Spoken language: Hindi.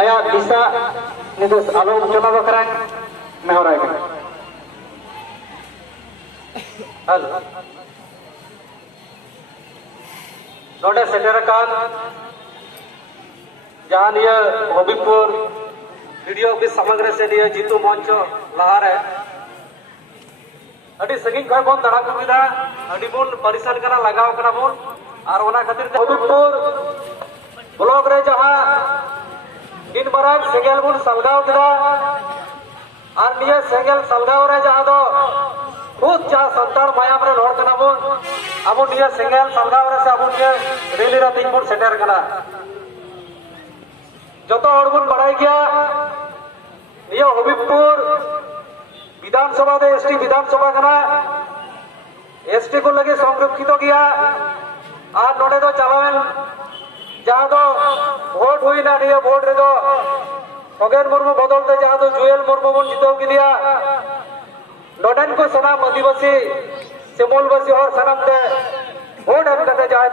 आया दिशा निर्देश आलोचना बखरा नेहराय कना। हेलो नोडे सेटर कान जहां निया हबीबपुर वीडियो ऑफिस समग्र से निया जीतू मंच लहारे अभी संगीन खय बोन दड़ा कुदा अभी बोन परिसन कना लगाव कना बोन और ओना खातिर हबीबपुर ब्लॉक रे जहां इन बरार सेगेल बोन सलगाव केदा और निया सेगेल सलगाव रे जहां दो खुद जा संतान मायाम रे हर कना बोन अब निया सेगेल सलगाव रे से अब निया रेली रा तीन बोन सेटर कना जतो हर बोन बड़ाई गया निया हबीबपुर विधानसभा दे एसटी विधानसभा कना एसटी को लगे संरक्षित गया और नोडे दो चलावेन जहां दो वोट हुई ना निया वोट रे दो खगेन मुर्मू बदलते जहां दो जुएल मुर्मू बन जिताव के लिया नोडन को सनाम आदिवासी सिमोलवासी और सनाम दे वोट हम करते जाए